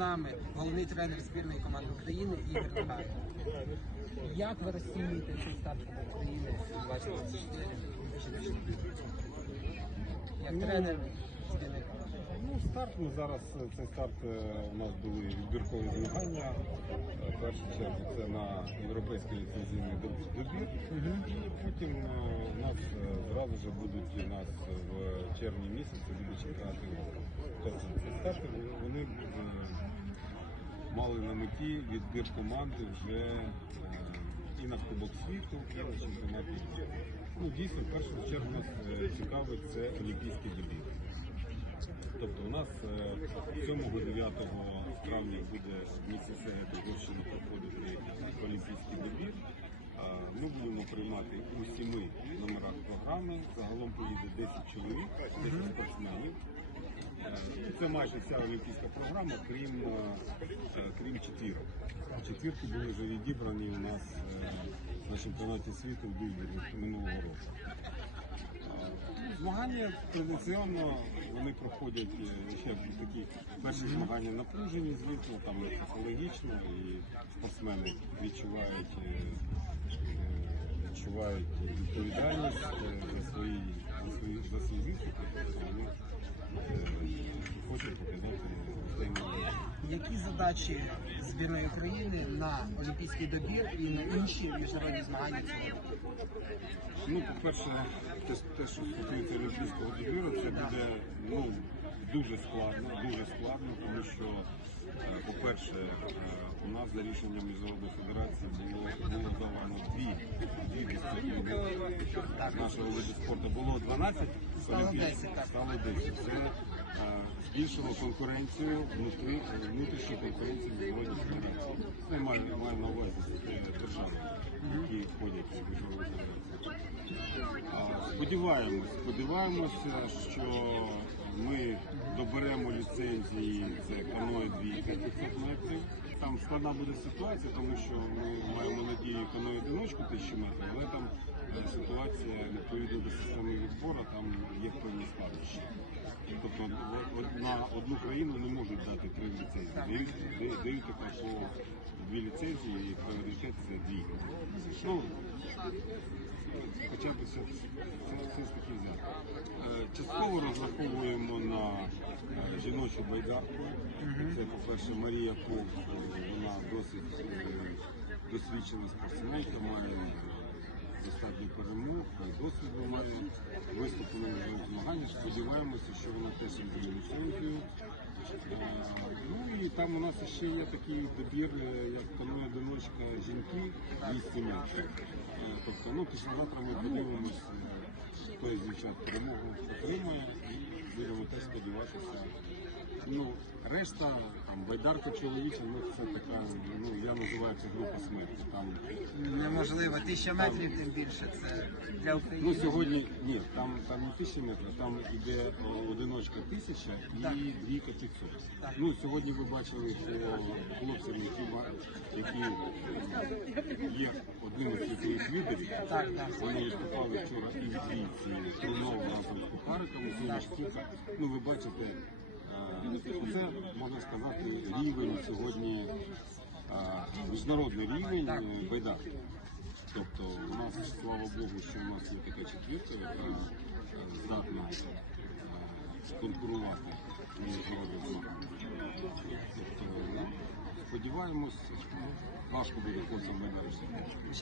нами головний тренер збірної команди України Ігор Нагай. Як ви розцінюєте цей старт України 2024? Як тренер збірної команди? Ну, старт ми зараз е, цей старт е, у нас були відбіркові змагання. Е, В першу чергу це на європейський ліцензійний доб- добір. І потім у нас зразу ж будуть у нас в червні місяці буде чемпіонат Європи. Тобто ці вони е, мали на меті відбір команди вже е, і на Кубок світу, і на чемпіонаті. Ну, дійсно, в першу чергу нас е, цікавить це олімпійський добір. Тобто у нас е, 7-9 травня буде в місті Сегед Угорщині проходити олімпійський добір. Ми будемо приймати у сіми номерах програми. Загалом поїде 10 чоловік, 10 спортсменів. Е, Це майже вся олімпійська програма, крім, е, е, крім четвірок. Четвірки були вже відібрані у нас на чемпіонаті світу в Дубі минулого року. Змагання традиційно вони проходять е, ще такі перші змагання напружені, звісно, там психологічно, і спортсмени відчувають, е, е, відчувають відповідальність за свої за свої за свої виступи, тобто вони хочуть показати Які задачі збірної України на олімпійський добір і на інші міжнародні змагання цього року? Ну, по-перше, те, те, що стосується олімпійського добіру, це буде ну, дуже складно, дуже складно, тому що, е, по-перше, е, у нас за рішенням Міжнародної федерації було, було давано дві, дві дисципліни нашого виду спорту. Було 12 Стало олімпійських, 10, стало 10. Це е, збільшило конкуренцію внутрі, внутрішню конкуренцію міжнародної федерації. Це маю, маю на увазі е, держави, які входять в міжнародну федерацію. Сподіваємось, сподіваємося, що ми доберемо ліцензії, це каное 2500 метрів. Там складна буде ситуація, тому що ми маємо надію каное одиночку 1000 метрів, але там е, ситуація відповідно до системи відбору, там є певні складнощі. Тобто на одну країну не можуть дати три ліцензії. Дають, дають, по дві ліцензії і пріоритет це дві. Ну, хоча б все, все, ж таки взяти. Е, Частково розраховуємо на е, жіночу байдарку. Це, по-перше, Марія Пол, вона досить е, досвідчена спортсменка, має е, достатньо перемог, досвіду має виступили у змаганнях. Сподіваємося, що вона теж відбуде ліцензію. Е, Ну і там у нас ще є такий добір, е, як каноє одиночка жінки 200 метрів. Е, Тобто, ну післязавтра ми подивимося, е, хто із дівчат перемогу отримає і будемо теж сподіватися. Ну, решта, там, байдарка чоловіча, ну це така, ну я називаю це група смерті. Там Неможливо, тисяча метрів, тим більше це для Ну сьогодні ні, там там не тисяча метрів, там іде о, одиночка тисяча і двійка 500. Ну сьогодні ви бачили по хлопцям, які які є одним із світових лідерів. Так, так. Вони виступали вчора і в двійці Трунов разом з Кухариком, Зума Штука. Ну ви бачите, це можна сказати рівень сьогодні. Міжнародний рівень е, байдарки. Тобто у нас, слава Богу, що у нас є така четвірка, яка е, здатна е, конкурувати в міжнародних змаганнях. Тобто, ну, сподіваємось, важко буде хлопцям байдарочникам.